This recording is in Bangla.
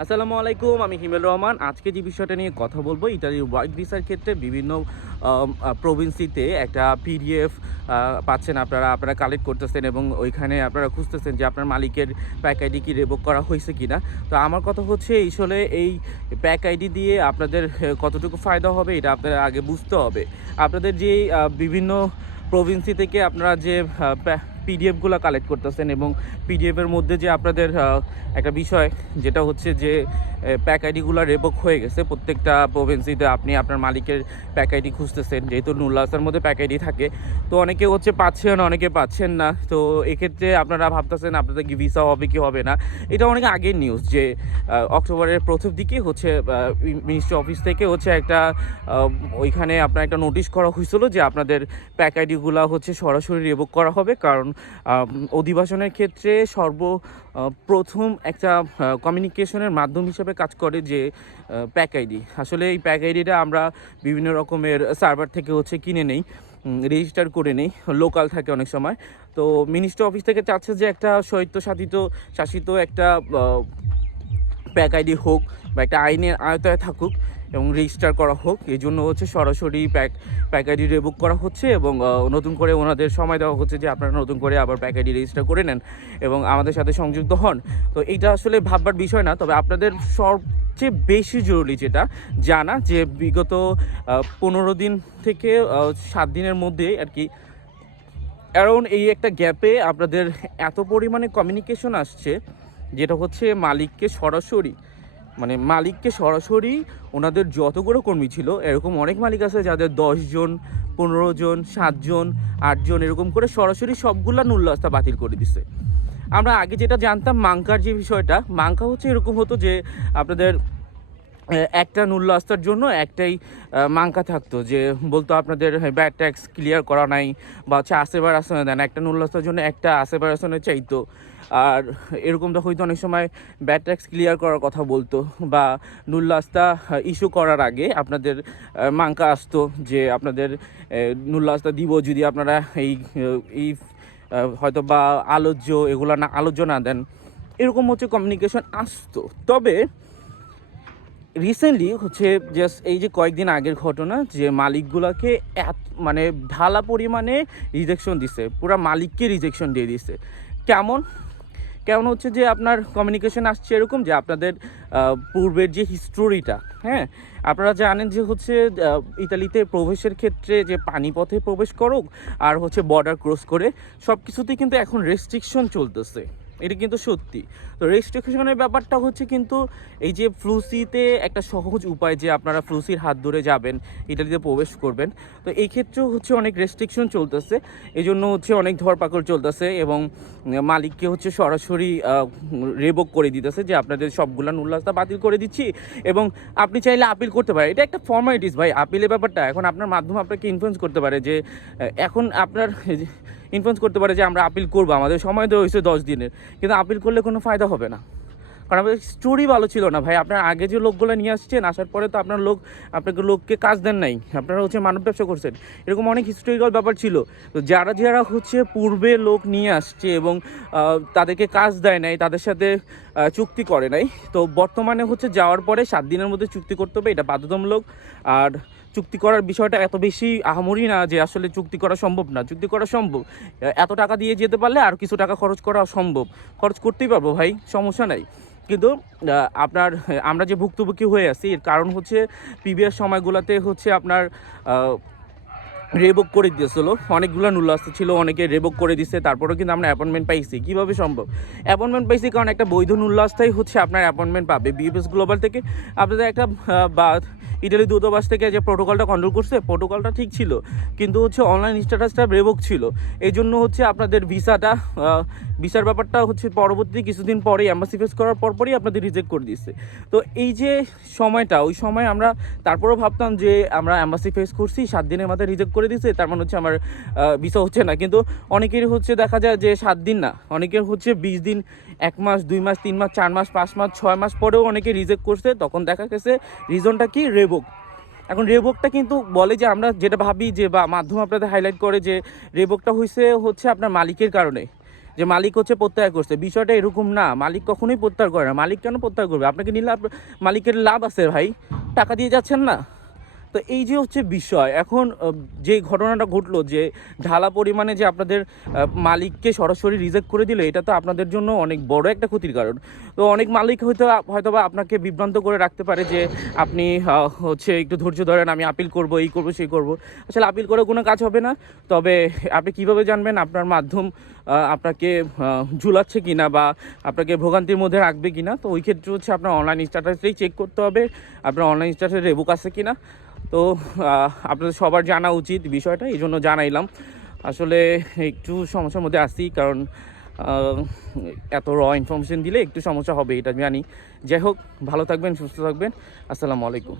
আসসালামু আলাইকুম, আমি হিমেল রহমান। আজকে যে বিষয়টা নিয়ে কথা বলব ইতালির ওয়ার্ক ভিসার ক্ষেত্রে বিভিন্ন প্রভিন্সিতে একটা পিডিএফ পাচ্ছেন আপনারা আপনারা কালেক্ট করতেছেন এবং ওইখানে আপনারা খুঁজতেছেন যে আপনার মালিকের প্যাক আইডি কি রেভোক করা হয়েছে কি না তো আমার কথা হচ্ছে আসলে এই প্যাক আইডি দিয়ে আপনাদের কতটুকু ফায়দা হবে, এটা আপনারা আগে বুঝতে হবে। আপনাদের যে বিভিন্ন প্রভিন্সি থেকে আপনারা যে পিডিএফগুলো কালেক্ট করতেছেন এবং পিডিএফের মধ্যে যে আপনাদের একটা বিষয়, যেটা হচ্ছে যে প্যাক আইডিগুলো রেবক হয়ে গেছে। প্রত্যেকটা প্রভিন্সিতে আপনি আপনার মালিকের প্যাক আইডি খুঁজতেছেন, যেহেতু নুল্লাসের মধ্যে প্যাক আইডি থাকে। তো অনেকে হচ্ছে পাচ্ছেন, অনেকে পাচ্ছেন না। তো এক্ষেত্রে আপনারা ভাবতেছেন, আপনাদের কি ভিসা হবে কি হবে না? এটা অনেক আগের নিউজ যে অক্টোবরের প্রথম দিকে হচ্ছে মিনিস্ট্রি অফিস থেকে হচ্ছে একটা ওইখানে আপনার একটা নোটিশ করা হয়েছিল যে, আপনাদের প্যাক আইডিগুলো হচ্ছে সরাসরি রেবক করা হবে। কারণ অধিবাসনের ক্ষেত্রে সর্ব প্রথম একটা কমিউনিকেশনের মাধ্যম হিসেবে কাজ করে যে প্যাক আইডি আসলে এই প্যাক আইডিটা আমরা বিভিন্ন রকমের সার্ভার থেকে হচ্ছে কিনে নেই রেজিস্টার করে নেই লোকাল থাকে অনেক সময়। তো মিনিস্ট্রি অফিস থেকে চাচ্ছে যে একটা স্বৈত্য শাসিত শাসিত একটা প্যাক আইডি হোক বা একটা আইনের আয়তায় থাকুক এবং রেজিস্টার করা হোক, এই জন্য হচ্ছে সরাসরি প্যাক প্যাক আইডি রেবুক করা হচ্ছে এবং নতুন করে ওনাদের সময় দেওয়া হচ্ছে যে আপনারা নতুন করে আবার প্যাক আইডি রেজিস্টার করে নেন এবং আমাদের সাথে সংযুক্ত হন। তো এইটা আসলে ভাববার বিষয় না, তবে আপনাদের সবচেয়ে বেশি জরুরি যেটা, জানা যে বিগত পনেরো দিন থেকে সাত দিনের মধ্যে আর কি অ্যারাউন্ড এই একটা গ্যাপে আপনাদের এত পরিমাণে কমিউনিকেশন আসছে যেটা হচ্ছে মালিককে সরাসরি মানে মালিককে সরাসরি ওনাদের যতগুলো কর্মী ছিল, এরকম অনেক মালিক আছে যাদের জন পনেরো জন সাতজন, আটজন, এরকম করে সরাসরি সবগুলা নুল্লাস্তা বাতিল করে দিছে। আমরা আগে যেটা জানতাম মাংকার যে বিষয়টা, মাংকা হচ্ছে এরকম হতো যে আপনাদের একটা আস্থার জন্য একটাই মাঙ্কা থাকতো যে বলতো আপনাদের ব্যাড ট্যাক্স ক্লিয়ার করা নাই বা হচ্ছে আসেবার আসনে দেন। একটা আস্থার জন্য একটা আসেবার আসনে চাইতো। আর এরকম এরকমটা হয়তো অনেক সময় ব্যাড ট্যাক্স ক্লিয়ার করার কথা বলতো বা নুল্লাস্তা ইস্যু করার আগে আপনাদের মাঙ্কা আসতো যে আপনাদের নুল্লাস্তা দিব যদি আপনারা এই এই হয়তো বা আলোচ্য এগুলো না আলোচ্য না দেন। এরকম হচ্ছে কমিউনিকেশন আসতো। তবে রিসেন্টলি হচ্ছে জাস্ট এই যে কয়েকদিন আগের ঘটনা, যে মালিকগুলোকে এত মানে ঢালা পরিমাণে রিজেকশন দিছে, পুরো মালিককে রিজেকশন দিয়ে দিছে। কেমন? কেমন হচ্ছে যে আপনার কমিউনিকেশন আসছে এরকম যে আপনাদের পূর্বের যে হিস্টোরিটা হ্যাঁ? আপনারা জানেন যে হচ্ছে ইতালিতে প্রবেশের ক্ষেত্রে যে পানিপথে প্রবেশ করুক আর হচ্ছে বর্ডার ক্রস করে সব কিছুতেই কিন্তু এখন রেস্ট্রিকশন চলতেছে। এটা কিন্তু সত্যি। তো রেস্ট্রিকশনের ব্যাপারটা হচ্ছে কিন্তু এই যে ফ্লুসিতে একটা সহজ উপায় যে আপনারা ফ্লুসির হাত ধরে যাবেন ইটালিতে প্রবেশ করবেন। তো এই ক্ষেত্রেও হচ্ছে অনেক রেস্ট্রিকশন চলতেছে। এই জন্য হচ্ছে অনেক ধরপাকড় চলতেছে এবং মালিককে হচ্ছে সরাসরি রেবক করে দিতেছে যে আপনাদের সবগুলা উল্লাসটা বাতিল করে দিচ্ছি এবং আপনি চাইলে আপিল করতে পারেন। এটা একটা ফর্মালিটিস ভাই। আপিলের ব্যাপারটা, এখন আপনার মাধ্যমে আপনাকে ইনফ্লুয়েন্স করতে পারে যে এখন আপনার ইনফ্লুয়েন্স করতে পারে যে আমরা আপিল করব। আমাদের সময় তো হয়েছে দশ দিনের। কিন্তু আপিল করলে কোনো ফায়দা হবে না। কারণ আমাদের স্টোরি ভালো ছিল না ভাই। আপনার আগে যে লোকগুলো নিয়ে আসছেন, আসার পরে তো আপনার লোক, আপনাকে লোককে কাজ দেন নাই। আপনারা হচ্ছে মানব ব্যবসা করছেন। এরকম অনেক হিস্টোরিক্যাল ব্যাপার ছিল। তো যারা যারা হচ্ছে পূর্বে লোক নিয়ে আসছে এবং তাদেরকে কাজ দেয় নাই, তাদের সাথে চুক্তি করে নাই। তো বর্তমানে হচ্ছে যাওয়ার পরে সাত দিনের মধ্যে চুক্তি করতে হবে, এটা বাধ্যতামূলক। আর চুক্তি করার বিষয়টা এত বেশি আহামরি না যে আসলে চুক্তি করা সম্ভব না। চুক্তি করা সম্ভব। এত টাকা দিয়ে যেতে পারলে আর কিছু টাকা খরচ করা সম্ভব। খরচ করতেই পারব ভাই, সমস্যা নাই। কিন্তু আপনার, আমরা যে ভুক্তভোগী হয়ে আছি, এর কারণ হচ্ছে প্রিভিয়াস সময়গুলোতে হচ্ছে আপনার রেবক করে দিয়েছিল। অনেকগুলো নুল্লাস্ত ছিল, অনেকে রেবক করে দিছে, তারপরেও কিন্তু আমরা অ্যাপয়েন্টমেন্ট পাইছি। কীভাবে সম্ভব? অ্যাপয়েন্টমেন্ট পাইছি কারণ একটা বৈধ নুল্লাস্তাই হচ্ছে আপনার অ্যাপয়েন্টমেন্ট পাবে। বিএফএস গ্লোবাল থেকে। আপনাদের একটা বা ইটালি দূতাবাস থেকে যে প্রোটোকলটা কন্ট্রোল করছে, প্রোটোকলটা ঠিক ছিল, কিন্তু হচ্ছে অনলাইন স্ট্যাটাসটা রেবক ছিল। এই জন্য হচ্ছে আপনাদের ভিসাটা ভিসার ব্যাপারটা হচ্ছে পরবর্তী কিছুদিন পরেই অ্যাম্বাসি ফেস করার পরপরই আপনাদের রিজেক্ট করে দিচ্ছে তো এই যে সময়টা, ওই সময় আমরা তারপরেও ভাবতাম যে আমরা অ্যাম্বাসি ফেস করছি, সাত দিনের মাথায় রিজেক্ট করে দিচ্ছে তার মানে হচ্ছে আমার ভিসা হচ্ছে না। কিন্তু অনেকেরই হচ্ছে দেখা যায় যে সাত দিন না, অনেকের হচ্ছে বিশ দিন, এক মাস, দুই মাস, তিন মাস, চার মাস, পাঁচ মাস, ছয় মাস পরেও অনেকে রিজেক্ট করছে। তখন দেখা গেছে রিজনটা কি? রেবক। এখন রেবকটা কিন্তু বলে যে আমরা যেটা ভাবি যে বা মাধ্যম আপনাদের হাইলাইট করে যে রেবকটা হয়েছে হচ্ছে আপনার মালিকের কারণে। যে মালিক হচ্ছে প্রত্যাহার করছে। বিষয়টা এরকম না, মালিক কখনোই প্রত্যাহার করে না। মালিক কেন প্রত্যাহার করবে? আপনাকে নিলে মালিকের লাভ আছে ভাই। টাকা দিয়ে যাচ্ছেন না। তো এই যে হচ্ছে বিষয়, এখন যে ঘটনাটা ঘটলো যে ঢালা পরিমাণে যে আপনাদের মালিককে সরাসরি রিজেক্ট করে দিল, এটা তো আপনাদের জন্য অনেক বড় একটা ক্ষতির কারণ। তো অনেক মালিক হয়তো হয়তো বা আপনাকে বিভ্রান্ত করে রাখতে পারে যে আপনি হচ্ছে একটু ধৈর্য ধরেন, আমি আপিল করব, এই করব, সেই করব। আসলে আপিল করে কোনো কাজ হবে না। তবে আপনি কীভাবে জানবেন আপনার মাধ্যম আপনাকে ঝুলাচ্ছে কিনা বা আপনাকে ভোগান্তির মধ্যে রাখবে কিনা? তো ওই ক্ষেত্রে হচ্ছে আপনার অনলাইন স্ট্যাটাসটাই চেক করতে হবে। আপনার অনলাইন স্ট্যাটাসে রেবুক আছে কিনা? তো আপনাদের সবার জানা উচিত বিষয়টা এই জন্য জানাইলাম। আসলে একটু সমস্যার মধ্যে আসি কারণ এত র ইনফরমেশন দিলে একটু সমস্যা হবে, এটা জানি। যাই হোক, ভালো থাকবেন, সুস্থ থাকবেন। আসসালামু আলাইকুম।